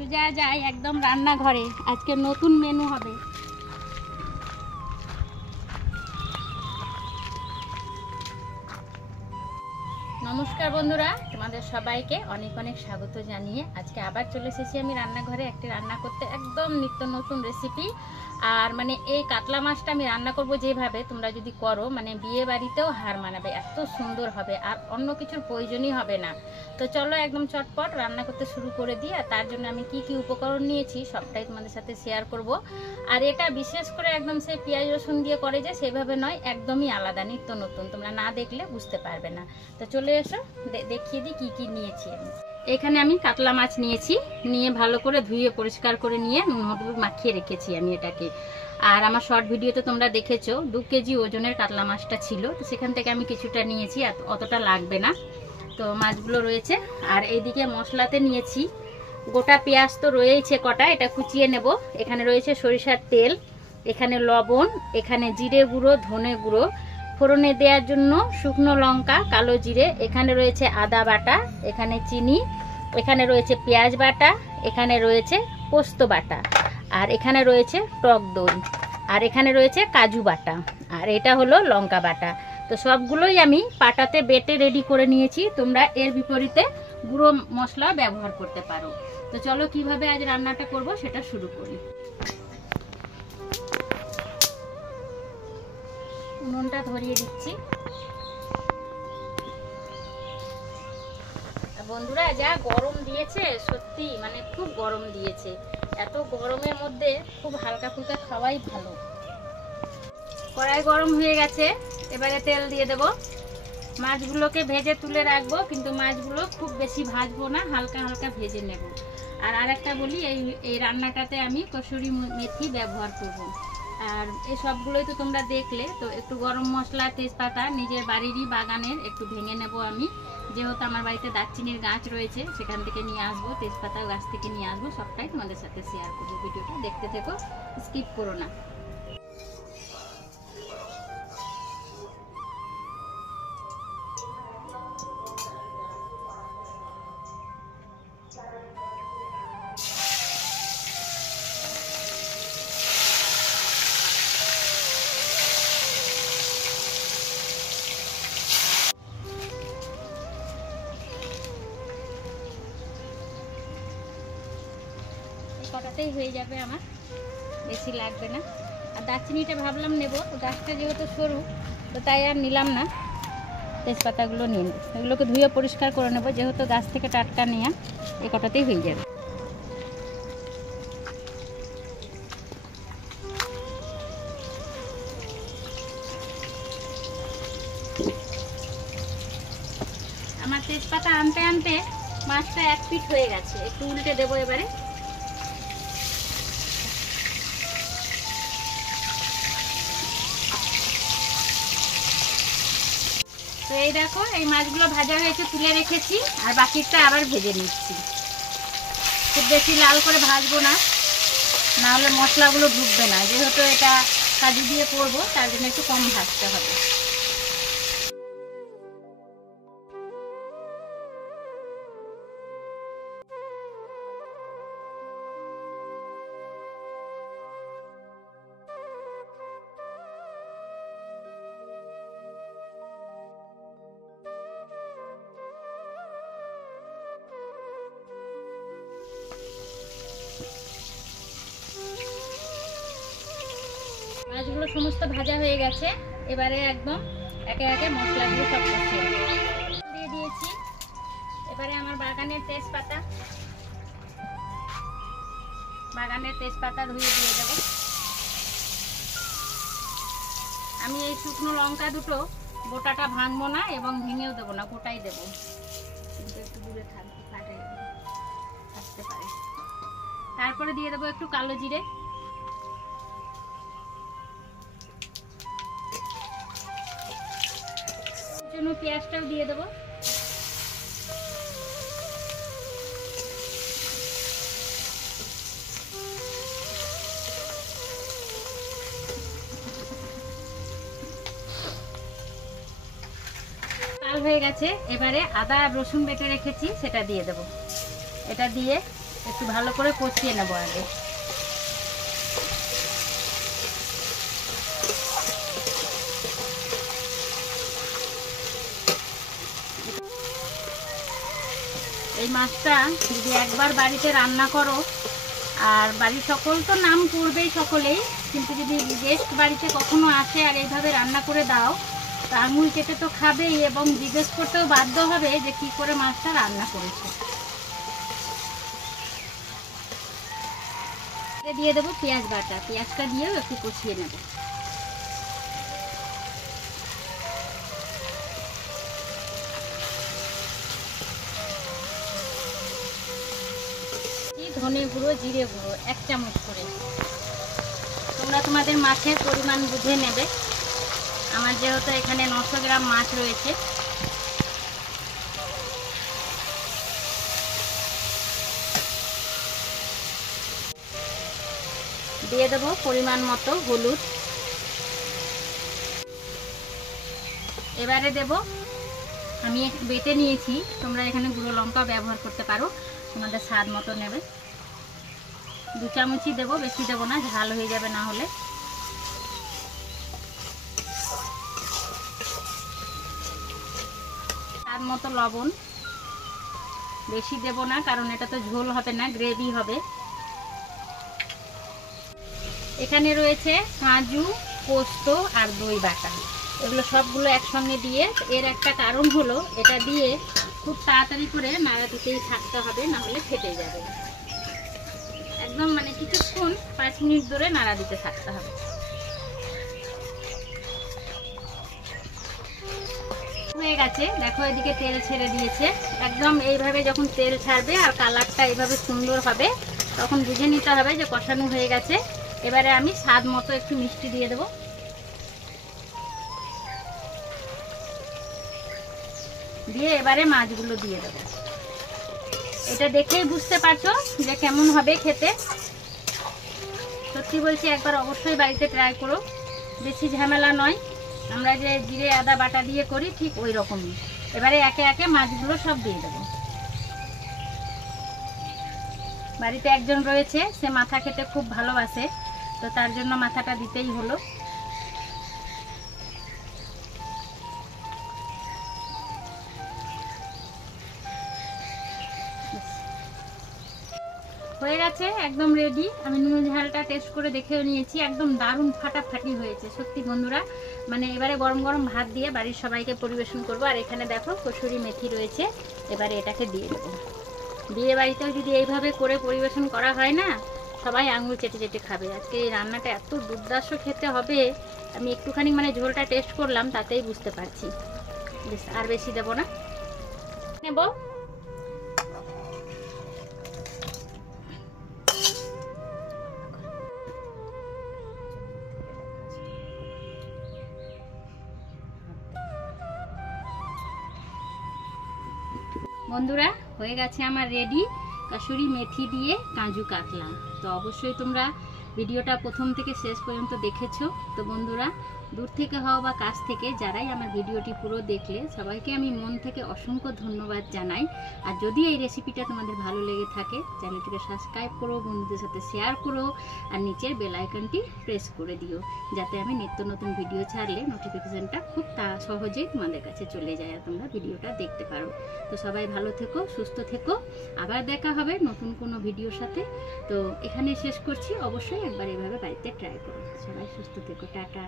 সোজা যাই একদম রান্নাঘরে। আজকে নতুন মেনু হবে। নমস্কার বন্ধুরা, তোমাদের সবাইকে অনেক অনেক স্বাগত জানিয়ে আজকে আবার চলে এসেছি আমি রান্নাঘরে একটি রান্না করতে, একদম নিত্য নতুন রেসিপি। আর মানে এই কাতলা মাছটা আমি রান্না করব যেভাবে তোমরা যদি করো মানে বিয়ে বাড়িতেও হার মানাবে, এত সুন্দর হবে আর অন্য কিছুর প্রয়োজনই হবে না। তো চলো একদম চটপট রান্না করতে শুরু করে দিই। আর তার জন্য আমি কি কি উপকরণ নিয়েছি সবটাই তোমাদের সাথে শেয়ার করব। আর এটা বিশেষ করে একদম সেই পেঁয়াজ রসুন দিয়ে করে যে সেভাবে নয়, একদমই আলাদা, নিত্য নতুন, তোমরা না দেখলে বুঝতে পারবে না। তো চলে এসো দেখিয়ে দিই কি কি নিয়েছি আমি। এখানে আমি কাতলা মাছ নিয়েছি, নিয়ে ভালো করে ধুয়ে পরিষ্কার করে নিয়ে নুন হলুদ মাখিয়ে রেখেছি আমি এটাকে। আর আমার শর্ট ভিডিওতে তোমরা দেখেছো 2 কেজি ওজনের কাতলা মাছটা ছিল, তো সেখান থেকে আমি কিছুটা নিয়েছি, অতটা লাগবে না। তো মাছগুলো রয়েছে। আর এইদিকে মশলাতে নিয়েছি গোটা পেঁয়াজ তো রয়েছে কটা, এটা কুচিয়ে নেব। এখানে রয়েছে সরিষার তেল, এখানে লবণ, এখানে জিরে গুঁড়ো, ধনে গুঁড়ো, ফোড়নে দেওয়ার জন্য শুকনো লঙ্কা, কালো জিরে, এখানে রয়েছে আদা বাটা, এখানে চিনি, এখানে রয়েছে পেঁয়াজ বাটা, এখানে রয়েছে পোস্ত বাটা, আর এখানে রয়েছে টক দই, আর এখানে রয়েছে কাজু বাটা, আর এটা হলো লঙ্কা বাটা। তো সবগুলোই আমি পাটাতে বেটে রেডি করে নিয়েছি, তোমরা এর বিপরীতে গুঁড়ো মশলা ব্যবহার করতে পারো। তো চলো কিভাবে আজ রান্নাটা করব সেটা শুরু করি। উনুনটা ধরিয়ে দিচ্ছি। বন্ধুরা যা গরম দিয়েছে, সত্যি মানে খুব গরম দিয়েছে। এত গরমের মধ্যে খুব হালকা ফুলকা খাওয়াই ভালো। কড়াই গরম হয়ে গেছে, এবারে তেল দিয়ে দেব। মাছগুলোকে ভেজে তুলে রাখবো, কিন্তু মাছগুলো খুব বেশি ভাজবো না, হালকা হালকা ভেজে নেব। আর আরেকটা বলি, এই রান্নাটাতে আমি কসুরি মেথি ব্যবহার করব। আর এই সবগুলোই তো তোমরা দেখলে। তো একটু গরম মশলা, তেজপাতা নিজের বাড়িরই বাগানের একটু ভেঙে নেব আমি, যেহেতু আমার বাড়িতে দারচিনির গাছ রয়েছে, সেখান থেকে নিয়ে আসবো, তেজপাতা গাছ থেকে নিয়ে আসবো, সবটাই তোমাদের সাথে শেয়ার করবো। ভিডিওটা দেখতে থেকো, স্কিপ করো না। কটাতেই হয়ে যাবে আমার, বেশি লাগবে না। আর দারচিনিটা ভাবলাম নেব, তো গাছটা যেহেতু সরু তো তাই আর নিলাম না। তেজপাতাগুলো নিয়ে নেব, এগুলোকে ধুয়ে পরিষ্কার করে নেব, যেহেতু গাছ থেকে টাটকা নেওয়া। এই কটাতেই হয়ে যাবে। আমার তেজপাতা আনতে আনতে মাছটা 1 পিঠ হয়ে গেছে, একটু উল্টে দেবো এবারে। তো এই দেখো, এই মাছগুলো ভাজা হয়েছে, তুলে রেখেছি, আর বাকিটা আবার ভেজে নিচ্ছি। খুব বেশি লাল করে ভাজবো না, নাহলে মশলাগুলো ঢুকবে না, যেহেতু এটা কাজু দিয়ে করবো তার জন্য একটু কম ভাজতে হবে। মাছগুলো সমস্ত ভাজা হয়ে গেছে, এবারে একদম একে একে মশলাগুলো সব কষিয়ে দিয়ে দিয়েছি। এবারে আমার বাগানের তেজপাতা ধুয়ে দিয়ে দেব। আমি এই শুকনো লঙ্কা দুটো গোটাটা ভাঙবো না এবং ভেঙেও দেবো না, গোটাই দেবো, কিন্তু একটু দূরে থাকবে, ফাটে আসতে পারে। তারপরে দিয়ে দেবো একটু কালো জিরে, পেঁয়াজটাও দিয়ে দেবো। লাল হয়ে গেছে, এবারে আদা আর রসুন বেটে রেখেছি সেটা দিয়ে দেবো। এটা দিয়ে একটু ভালো করে কষিয়ে নেব আগে। এই মাছটা যদি একবার বাড়িতে রান্না করো, আর বাড়ির সকল তো নাম করবেই সকলেই, কিন্তু যদি গেস্ট বাড়িতে কখনো আসে আর এইভাবে রান্না করে দাও, তা আঙুল চেটে তো খাবেই এবং জিজ্ঞেস করতেও বাধ্য হবে যে কি করে মাছটা রান্না করেছে। দিয়ে দেবো পেঁয়াজ বাটা, পেঁয়াজটা দিয়েও একটু কষিয়ে নেব। ধনে গুঁড়ো, জিরে গুঁড়ো 1 চামচ করে। তোমরা তোমাদের মাছের পরিমাণ বুঝে নেবে। আমার যেহেতু এখানে 900 গ্রাম মাছ রয়েছে। দিয়ে দেবো পরিমাণ মতো হলুদ। এবারে দেব, আমি বেটে নিয়েছি, তোমরা এখানে গুঁড়ো লঙ্কা ব্যবহার করতে পারো, তোমাদের স্বাদ মতো নেবে। 2 চামচই দেবো, বেশি দেবো না, ঝাল হয়ে যাবে না হলে। স্বাদ মতো লবণ, বেশি দেব না কারণ এটা তো ঝোল হবে না, গ্রেভি হবে। এখানে রয়েছে কাজু, পোস্ত আর দই বাটা, এগুলো সবগুলো একসঙ্গে দিয়ে। এর একটা কারণ হলো এটা দিয়ে খুব তাড়াতাড়ি করে নাড়া দিতেই থাকতে হবে, না হলে ফেটে যাবে। একদম মানে কিছুক্ষণ 5 মিনিট ধরে নাড়া দিতে থাকতে হবে। হয়ে গেছে, দেখো এদিকে তেল ছেড়ে দিয়েছে। একদম এইভাবে যখন তেল ছাড়বে আর কালারটা এইভাবে সুন্দর হবে, তখন বুঝে নিতে হবে যে কষানো হয়ে গেছে। এবারে আমি স্বাদ মতো একটু মিষ্টি দিয়ে দেবো। দিয়ে এবারে মাছগুলো দিয়ে দেবো। এটা দেখেই বুঝতে পারছো যে কেমন হবে খেতে। সত্যি বলছি, একবার অবশ্যই বাড়িতে ট্রাই করো। বেশি ঝামেলা নয়, আমরা যে জিরে আদা বাটা দিয়ে করি ঠিক ওই রকমই। এবারে একে একে মাছগুলো সব দিয়ে দেবো। বাড়িতে একজন রয়েছে, সে মাথা খেতে খুব ভালোবাসে, তো তার জন্য মাথাটা দিতেই হলো। হয়ে গেছে, একদম রেডি। আমি নুন ঝালটা টেস্ট করে দেখেও নিয়েছি, একদম দারুণ ফাটাফাটি হয়েছে সত্যি বন্ধুরা। মানে এবারে গরম গরম ভাত দিয়ে বাড়ির সবাইকে পরিবেশন করব। আর এখানে দেখো কসুরি মেথি রয়েছে, এবারে এটাকে দিয়ে দেবো। বিয়ে বাড়িতেও যদি এইভাবে করে পরিবেশন করা হয় না, সবাই আঙুল চেটে চেটে খাবে। আজকে এই রান্নাটা এত দুর্দান্ত খেতে হবে, আমি একটুখানি মানে ঝোলটা টেস্ট করলাম, তাতেই বুঝতে পারছি। বেশ, আর বেশি দেবো না, নেব। বন্ধুরা হয়ে গেছে আমার রেডি কাসুরি মেথি দিয়ে কাজু কাতলা। তো অবশ্যই তোমরা ভিডিওটা প্রথম থেকে শেষ পর্যন্ত দেখেছো। তো বন্ধুরা দূর থেকে হও বা কাছ থেকে যারাই আমার ভিডিওটি পুরো দেখলে, সবাইকে আমি মন থেকে অসংখ্য ধন্যবাদ জানাই। আর যদি এই রেসিপিটা তোমাদের ভালো লেগে থাকে, চ্যানেলটিকে সাবস্ক্রাইব করো, বন্ধুদের সাথে শেয়ার করো, আর নিচের বেল আইকনটি প্রেস করে দিও, যাতে আমি নিত্য নতুন ভিডিও ছাড়লে নোটিফিকেশনটা খুব সহজেই তোমাদের কাছে চলে যায় আর তোমরা ভিডিওটা দেখতে পারো। তো সবাই ভালো থেকো, সুস্থ থেকো, আবার দেখা হবে নতুন কোনো ভিডিওর সাথে। তো এখানে শেষ করছি, অবশ্যই একবার এভাবে বাড়িতে ট্রাই করো। সবাই সুস্থ থেকো, টাটা।